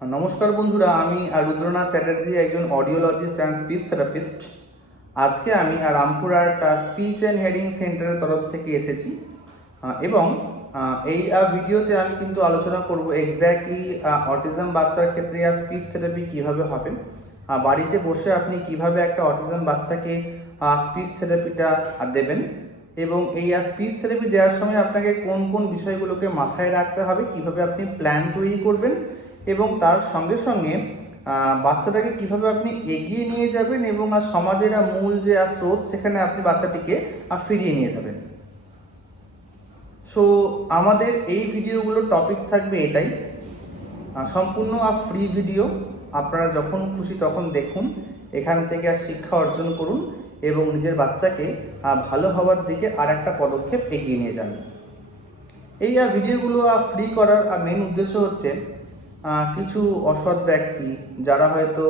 নমস্কার বন্ধুরা, আমি রুদ্রনাথ চ্যাটার্জি, একজন অডিওলজিস্ট অ্যান্ড স্পিচ থেরাপিস্ট। আজকে আমি রামপুরহাট স্পিচ অ্যান্ড হেয়ারিং সেন্টারের তরফ থেকে এসেছি এবং এই ভিডিওতে আমি কিন্তু আলোচনা করব এক্স্যাক্টলি অটিজম বাচ্চার ক্ষেত্রে স্পিচ থেরাপি কীভাবে হবে। বাড়িতে বসে আপনি কিভাবে একটা অটিজম বাচ্চাকে স্পিচ থেরাপিটা দেবেন এবং এই স্পিচ থেরাপি দেওয়ার সময় আপনাকে কোন কোন বিষয়গুলোকে মাথায় রাখতে হবে, কিভাবে আপনি প্ল্যান তৈরি করবেন এবং তার সঙ্গে সঙ্গে বাচ্চাটাকে কিভাবে আপনি এগিয়ে নিয়ে যাবেন এবং সমাজের মূল যে স্রোত সেখানে আপনি বাচ্চাটিকে ফিরিয়ে নিয়ে যাবেন। সো আমাদের এই ভিডিওগুলোর টপিক থাকবে এটাই, সম্পূর্ণ ফ্রি ভিডিও। আপনারা যখন খুশি তখন দেখুন, এখান থেকে শিক্ষা অর্জন করুন এবং নিজের বাচ্চাকে ভালো হওয়ার দিকে আর একটা পদক্ষেপ এগিয়ে নিয়ে যান। এই ভিডিওগুলো ফ্রি করার মেন উদ্দেশ্য হচ্ছে কিছু অসৎ ব্যক্তি যারা হয়তো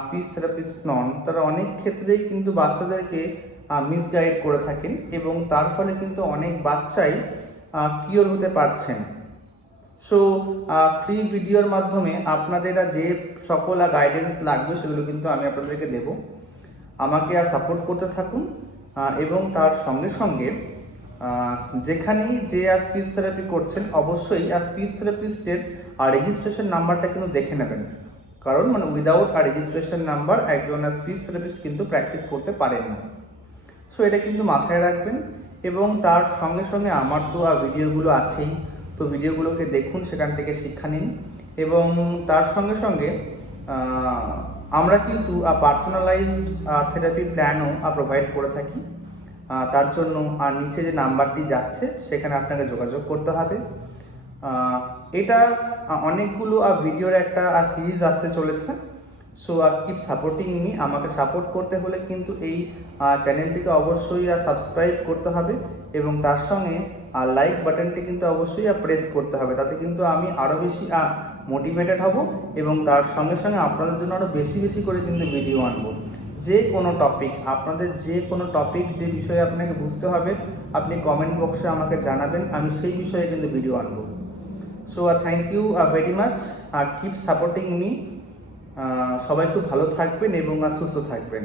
স্পিচ থেরাপিস্ট নন, তারা অনেক ক্ষেত্রেই কিন্তু বাচ্চাদেরকে মিসগাইড করে থাকেন এবং তার ফলে কিন্তু অনেক বাচ্চাই কিওর হতে পারছেন। সো ফ্রি ভিডিওর মাধ্যমে আপনাদের যে সকল গাইডেন্স লাগবে সেগুলো কিন্তু আমি আপনাদেরকে দেব। আমাকে সাপোর্ট করতে থাকুন এবং তার সঙ্গে সঙ্গে যেখানেই যে স্পিচ থেরাপি করছেন অবশ্যই স্পিচ থেরাপিস্টের রেজিস্ট্রেশন নাম্বারটা কিন্তু দেখে নেবেন, কারণ উইদাউট রেজিস্ট্রেশন নাম্বার একজন স্পিচ থেরাপিস্ট কিন্তু প্র্যাকটিস করতে পারেন না। সো এটা কিন্তু মাথায় রাখবেন এবং তার সঙ্গে সঙ্গে আমার তো ভিডিওগুলো আছেই, তো ভিডিওগুলোকে দেখুন, সেখান থেকে শিক্ষা নিন এবং তার সঙ্গে সঙ্গে আমরা কিন্তু পার্সোনালাইজড থেরাপি প্ল্যানও প্রোভাইড করে থাকি। তার জন্য নিচে যে নাম্বারটি যাচ্ছে সেখানে আপনাকে যোগাযোগ করতে হবে। এটা অনেকগুলো ভিডিওর একটা সিরিজ আসতে চলেছে। So keep supporting me. আমাকে সাপোর্ট করতে হলে কিন্তু এই চ্যানেলটিকে অবশ্যই সাবস্ক্রাইব করতে হবে এবং তার সঙ্গে লাইক বাটনটি কিন্তু অবশ্যই প্রেস করতে হবে। তাতে কিন্তু আমি আরও বেশি মোটিভেটেড হব এবং তার সঙ্গে সঙ্গে আপনাদের জন্য আরও বেশি বেশি করে কিন্তু ভিডিও আনবো। যে কোনো টপিক, আপনাদের যে কোনো টপিক, যে বিষয়ে আপনাকে বুঝতে হবে, আপনি কমেন্ট বক্সে আমাকে জানাবেন, আমি সেই বিষয়ে কিন্তু ভিডিও আনবো। So thank you very much, keep supporting me. সবাই খুব ভালো থাকবেন এবং সুস্থ থাকবেন।